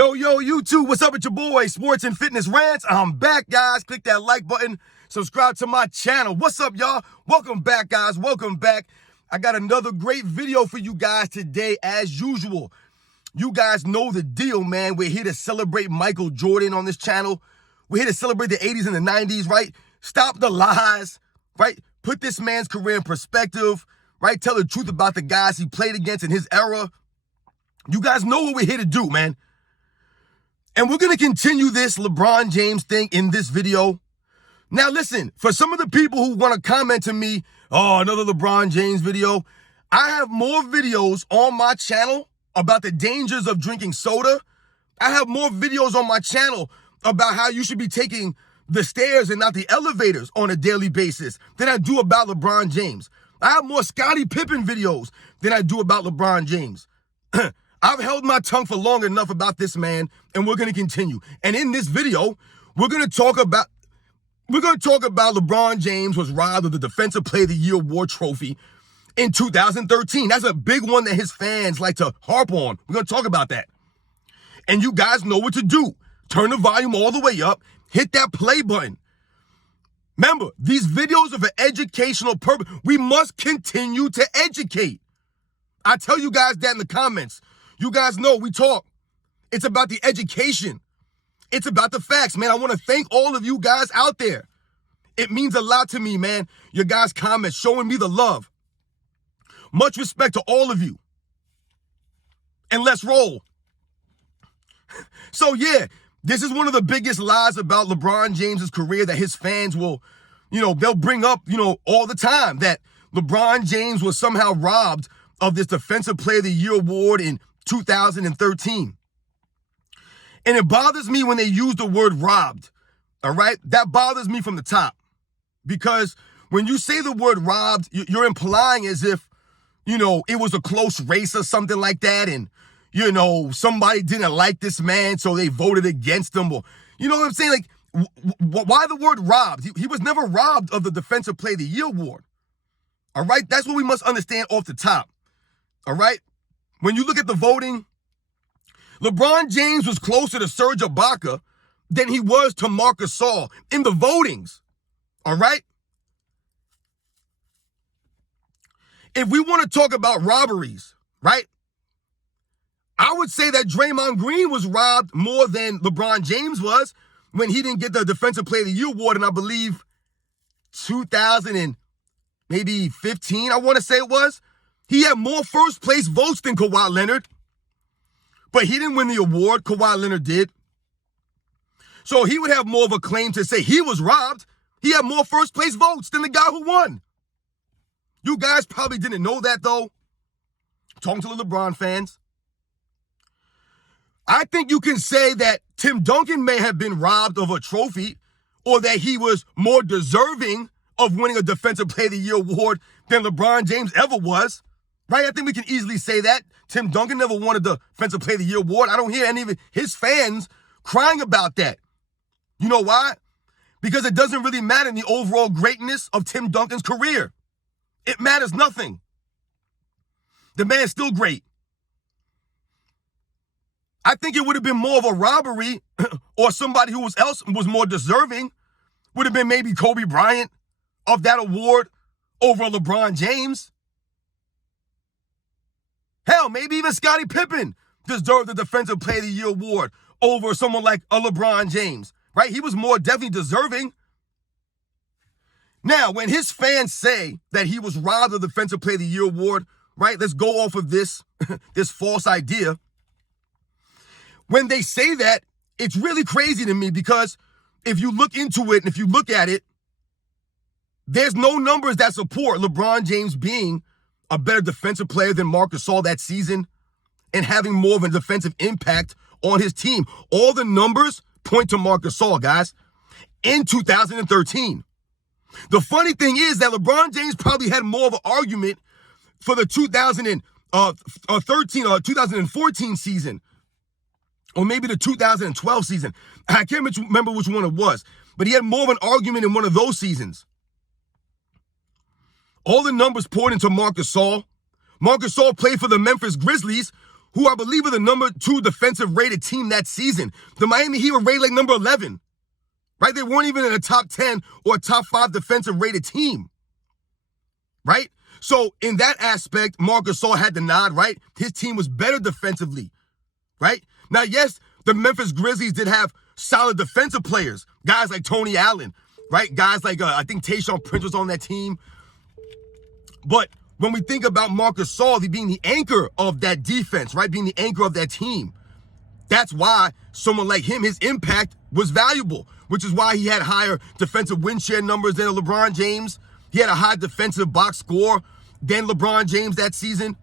Yo, YouTube, what's up with your boy, Sports and Fitness Rants? I'm back, guys. Click that like button. Subscribe to my channel. What's up, y'all? Welcome back, guys. Welcome back. I got another great video for you guys today, as usual. You guys know the deal, man. We're here to celebrate Michael Jordan on this channel. We're here to celebrate the 80s and the 90s, right? Stop the lies, right? Put this man's career in perspective, right? Tell the truth about the guys he played against in his era. You guys know what we're here to do, man. And we're going to continue this LeBron James thing in this video. Now, listen, for some of the people who want to comment to me, oh, another LeBron James video, I have more videos on my channel about the dangers of drinking soda. I have more videos on my channel about how you should be taking the stairs and not the elevators on a daily basis than I do about LeBron James. I have more Scottie Pippen videos than I do about LeBron James. I've held my tongue for long enough about this man, and we're going to continue. And in this video, we're going to talk about LeBron James was robbed of the Defensive Player of the Year award trophy in 2013. That's a big one that his fans like to harp on. We're going to talk about that. And you guys know what to do. Turn the volume all the way up. Hit that play button. Remember, these videos are for educational purpose. We must continue to educate. I tell you guys that in the comments. You guys know we talk. It's about the education. It's about the facts, man. I want to thank all of you guys out there. It means a lot to me, man. Your guys' comments showing me the love. Much respect to all of you. And let's roll. So, yeah, this is one of the biggest lies about LeBron James's career that his fans will, they'll bring up, all the time, that LeBron James was somehow robbed of this Defensive Player of the Year award in 2013. And it bothers me when they use the word robbed, all right? That bothers me from the top. Because when you say the word robbed, you're implying as if, it was a close race or something like that. And, somebody didn't like this man, so they voted against him. Or, you know what I'm saying? Like, why the word robbed? He was never robbed of the Defensive Player of the Year award. All right? That's what we must understand off the top. All right? When you look at the voting, LeBron James was closer to Serge Ibaka than he was to Marc Gasol in the votings. All right? If we want to talk about robberies, right? I would say that Draymond Green was robbed more than LeBron James was when he didn't get the Defensive Player of the Year award in, I believe, 2015, I want to say it was. He had more first-place votes than Kawhi Leonard, but he didn't win the award. Kawhi Leonard did. So he would have more of a claim to say he was robbed. He had more first-place votes than the guy who won. You guys probably didn't know that, though. Talking to the LeBron fans. I think you can say that Tim Duncan may have been robbed of a trophy, or that he was more deserving of winning a Defensive Player of the Year award than LeBron James ever was. Right? I think we can easily say that. Tim Duncan never won a Defensive Player of the Year award. I don't hear any of his fans crying about that. You know why? Because it doesn't really matter in the overall greatness of Tim Duncan's career. It matters nothing. The man's still great. I think it would have been more of a robbery, or somebody who was more deserving would have been maybe Kobe Bryant of that award over LeBron James. Hell, maybe even Scottie Pippen deserved the Defensive Player of the Year award over someone like a LeBron James, right? He was more definitely deserving. Now, when his fans say that he was robbed of the Defensive Player of the Year award, right? Let's go off of this, this false idea. When they say that, it's really crazy to me, because if you look into it and if you look at it, there's no numbers that support LeBron James being a better defensive player than Marc Gasol that season and having more of a defensive impact on his team. All the numbers point to Marc Gasol, guys, in 2013. The funny thing is that LeBron James probably had more of an argument for the 2013 or 2014 season, or maybe the 2012 season. I can't remember which one it was, but he had more of an argument in one of those seasons. All the numbers poured into Marc Gasol. Marc Gasol played for the Memphis Grizzlies, who I believe are the number 2 defensive rated team that season. The Miami Heat were rated like number 11, right? They weren't even in a top 10 or top 5 defensive rated team, right? So in that aspect, Marc Gasol had the nod, right? His team was better defensively, right? Now, yes, the Memphis Grizzlies did have solid defensive players, guys like Tony Allen, right? Guys like, I think Tayshaun Prince was on that team. But when we think about Marc Gasol being the anchor of that defense, right? Being the anchor of that team, that's why someone like him, his impact was valuable, which is why he had higher defensive win share numbers than LeBron James. He had a high defensive box score than LeBron James that season.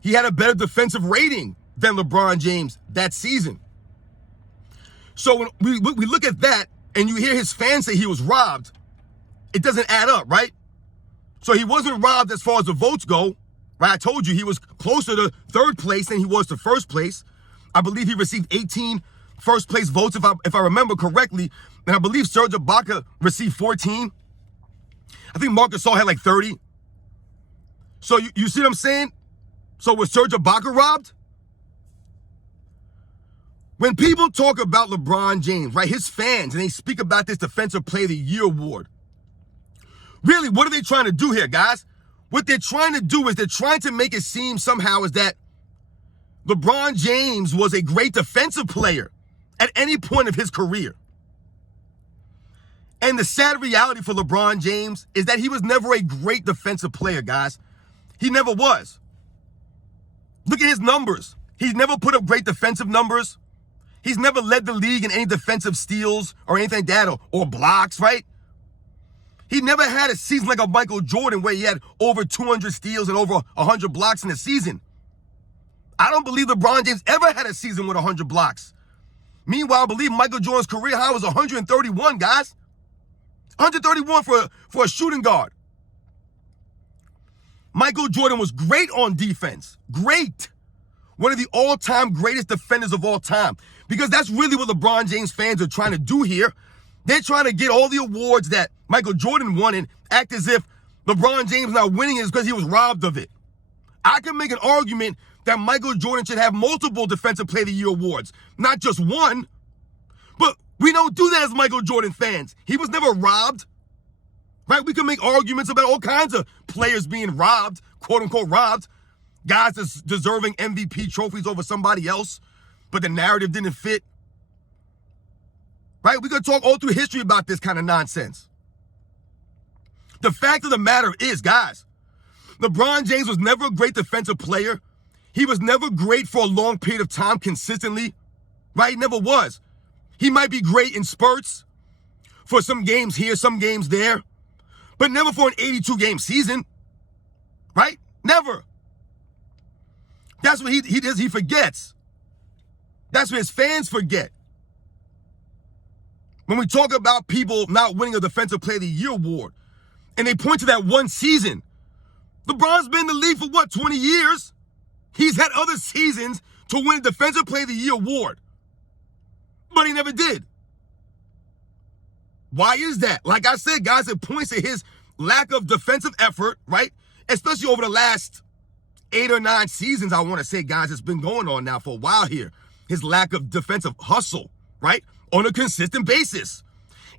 He had a better defensive rating than LeBron James that season. So when we look at that and you hear his fans say he was robbed, it doesn't add up, right? So he wasn't robbed as far as the votes go, right? I told you he was closer to 3rd place than he was to 1st place. I believe he received 18 first place votes, if I remember correctly. And I believe Serge Ibaka received 14. I think Marc Gasol had like 30. So you see what I'm saying? So was Serge Ibaka robbed? When people talk about LeBron James, right, his fans, and they speak about this Defensive Player of the Year award, really, what are they trying to do here, guys? What they're trying to do is they're trying to make it seem somehow is that LeBron James was a great defensive player at any point of his career. And the sad reality for LeBron James is that he was never a great defensive player, guys. He never was. Look at his numbers. He's never put up great defensive numbers. He's never led the league in any defensive steals or anything like that, or blocks, right? He never had a season like a Michael Jordan where he had over 200 steals and over 100 blocks in a season. I don't believe LeBron James ever had a season with 100 blocks. Meanwhile, I believe Michael Jordan's career high was 131, guys. 131 for a shooting guard. Michael Jordan was great on defense. Great. One of the all-time greatest defenders of all time. Because that's really what LeBron James fans are trying to do here. They're trying to get all the awards that Michael Jordan won and act as if LeBron James not winning is because he was robbed of it. I can make an argument that Michael Jordan should have multiple Defensive Player of the Year awards, not just one. But we don't do that as Michael Jordan fans. He was never robbed, right? We can make arguments about all kinds of players being robbed, quote unquote robbed, guys that's deserving MVP trophies over somebody else, but the narrative didn't fit. Right? We could talk all through history about this kind of nonsense. The fact of the matter is, guys, LeBron James was never a great defensive player. He was never great for a long period of time consistently. Right? He never was. He might be great in spurts for some games here, some games there, but never for an 82-game season. Right? Never. That's what he does. He forgets. That's what his fans forget. When we talk about people not winning a Defensive Player of the Year award, and they point to that one season, LeBron's been in the league for what, 20 years? He's had other seasons to win a Defensive Player of the Year award, but he never did. Why is that? Like I said, guys, it points to his lack of defensive effort, right? Especially over the last 8 or 9 seasons, I want to say, guys, it's been going on now for a while here. His lack of defensive hustle, right? On a consistent basis.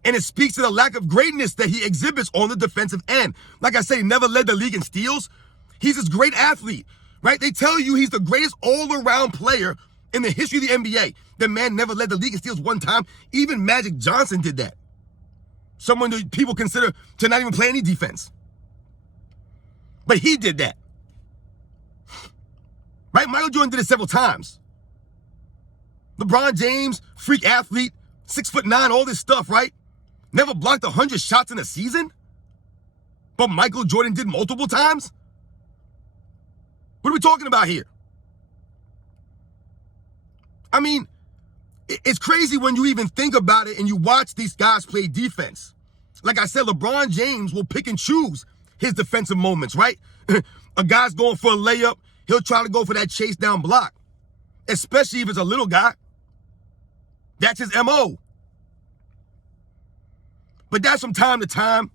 And it speaks to the lack of greatness that he exhibits on the defensive end. Like I said, he never led the league in steals. He's this great athlete, right? They tell you he's the greatest all-around player in the history of the NBA. The man never led the league in steals one time. Even Magic Johnson did that. Someone that people consider to not even play any defense. But he did that. Right? Michael Jordan did it several times. LeBron James, freak athlete, 6'9", all this stuff, right? Never blocked 100 shots in a season? But Michael Jordan did multiple times? What are we talking about here? I mean, it's crazy when you even think about it and you watch these guys play defense. Like I said, LeBron James will pick and choose his defensive moments, right? A guy's going for a layup, he'll try to go for that chase down block, especially if it's a little guy. That's his MO. But that's from time to time,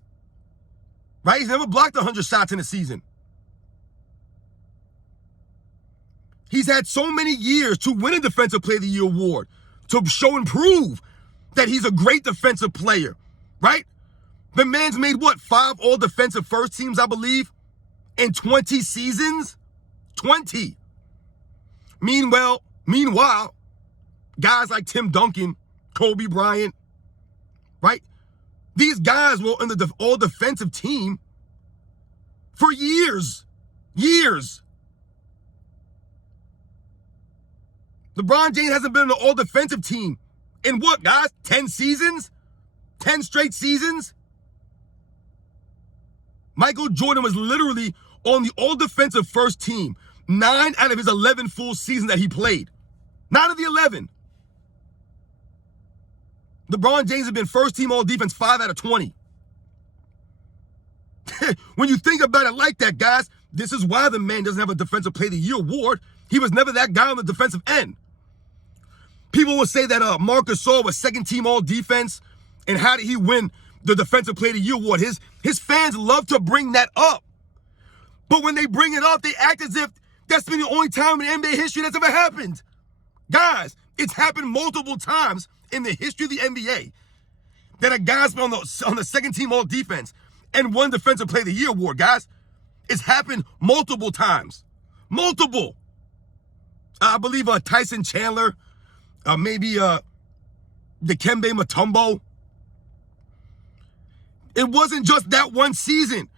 right? He's never blocked 100 shots in a season. He's had so many years to win a Defensive Player of the Year award, to show and prove that he's a great defensive player, right? The man's made, what, 5 all-defensive first teams, I believe, in 20 seasons? 20. Meanwhile, guys like Tim Duncan, Kobe Bryant, right? These guys were on the all-defensive team for years. Years. LeBron James hasn't been on the all-defensive team in what, guys? 10 seasons? 10 straight seasons? Michael Jordan was literally on the all-defensive first team 9 out of his 11 full seasons that he played. 9 of the 11. LeBron James has been first team all-defense 5 out of 20. When you think about it like that, guys, this is why the man doesn't have a Defensive Player of the Year award. He was never that guy on the defensive end. People will say that Marcus Gasol was second team all-defense, and how did he win the Defensive Player of the Year award? His fans love to bring that up. But when they bring it up, they act as if that's been the only time in NBA history that's ever happened. Guys, it's happened multiple times in the history of the NBA that a guy's been on the second team all-defense and won Defensive Player of the Year award, guys. It's happened multiple times. Multiple. I believe Tyson Chandler, maybe Dikembe Mutombo. It wasn't just that one season.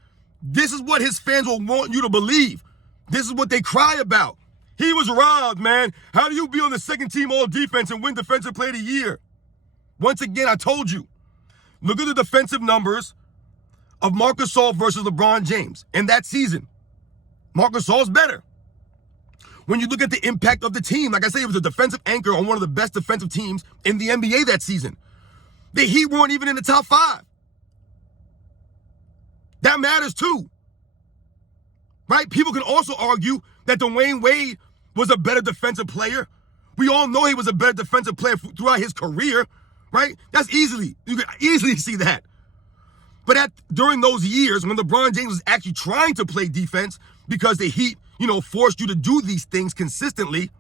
This is what his fans will want you to believe. This is what they cry about. He was robbed, man. How do you be on the second team all-defense and win Defensive Player of the Year? Once again, I told you. Look at the defensive numbers of Marcus Gasol versus LeBron James in that season. Marcus Gasol's better. When you look at the impact of the team, like I said, he was a defensive anchor on one of the best defensive teams in the NBA that season. The Heat weren't even in the top 5. That matters too. Right? People can also argue that Dwayne Wade was a better defensive player. We all know he was a better defensive player throughout his career, right? You can easily see that. But during those years when LeBron James was actually trying to play defense because the Heat, forced you to do these things consistently,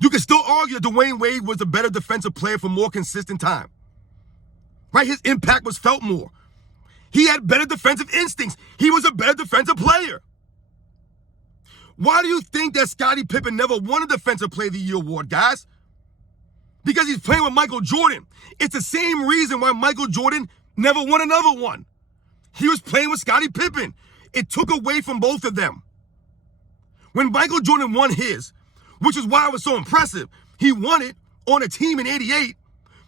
you can still argue that Dwayne Wade was a better defensive player for more consistent time. Right? His impact was felt more. He had better defensive instincts. He was a better defensive player. Why do you think that Scottie Pippen never won a Defensive Player of the Year award, guys? Because he's playing with Michael Jordan. It's the same reason why Michael Jordan never won another one. He was playing with Scottie Pippen. It took away from both of them. When Michael Jordan won his, which is why it was so impressive, he won it on a team in '88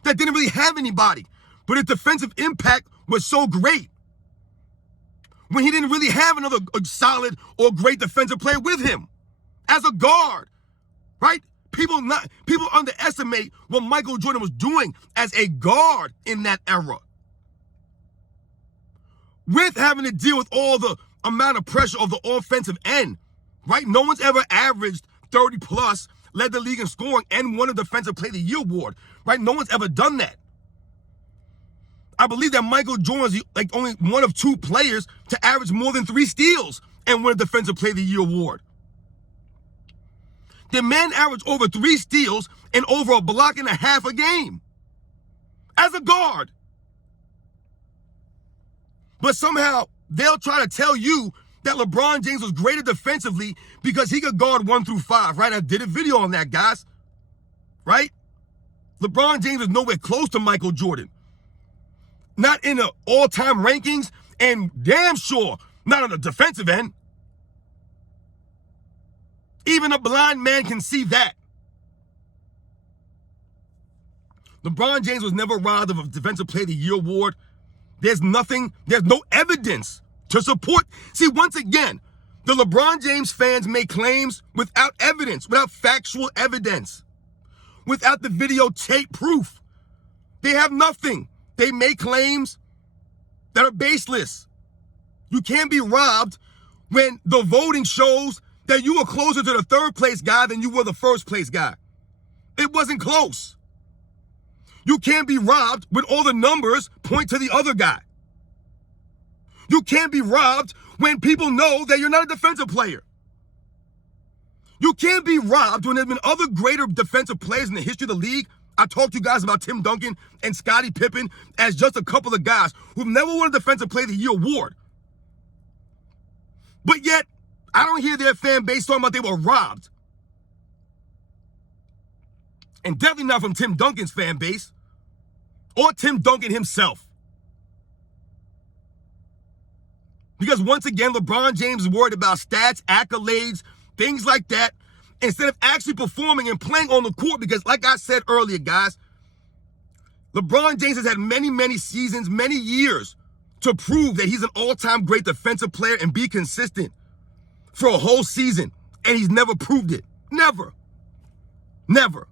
that didn't really have anybody, but his defensive impact was so great. When he didn't really have another solid or great defensive player with him as a guard, right? People underestimate what Michael Jordan was doing as a guard in that era. With having to deal with all the amount of pressure of the offensive end, right? No one's ever averaged 30 plus, led the league in scoring, and won a Defensive Player of the Year award, right? No one's ever done that. I believe that Michael Jordan is only one of 2 players to average more than 3 steals and win a Defensive Player of the Year award. The man averaged over 3 steals and over a block and a half a game as a guard. But somehow they'll try to tell you that LeBron James was greater defensively because he could guard 1 through 5, right? I did a video on that, guys, right? LeBron James is nowhere close to Michael Jordan. Not in the all-time rankings, and damn sure not on the defensive end. Even a blind man can see that. LeBron James was never robbed of a Defensive Player of the Year award. There's no evidence to support. See, once again, the LeBron James fans make claims without evidence, without factual evidence, without the videotape proof. They have nothing. They make claims that are baseless. You can't be robbed when the voting shows that you were closer to the 3rd place guy than you were the 1st place guy. It wasn't close. You can't be robbed when all the numbers point to the other guy. You can't be robbed when people know that you're not a defensive player. You can't be robbed when there's been other greater defensive players in the history of the league. I talked to you guys about Tim Duncan and Scottie Pippen as just a couple of guys who've never won a Defensive Player of the Year award. But yet, I don't hear their fan base talking about they were robbed. And definitely not from Tim Duncan's fan base or Tim Duncan himself. Because once again, LeBron James is worried about stats, accolades, things like that, instead of actually performing and playing on the court. Because like I said earlier, guys, LeBron James has had many, many seasons, many years to prove that he's an all-time great defensive player and be consistent for a whole season. And he's never proved it. Never. Never.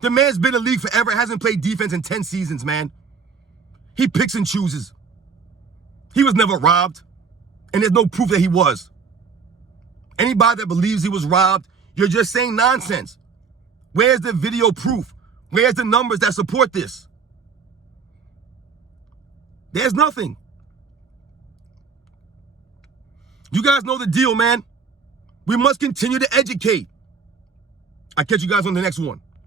The man's been in the league forever, hasn't played defense in 10 seasons, man. He picks and chooses. He was never robbed, and there's no proof that he was. Anybody that believes he was robbed, you're just saying nonsense. Where's the video proof? Where's the numbers that support this? There's nothing. You guys know the deal, man. We must continue to educate. I'll catch you guys on the next one.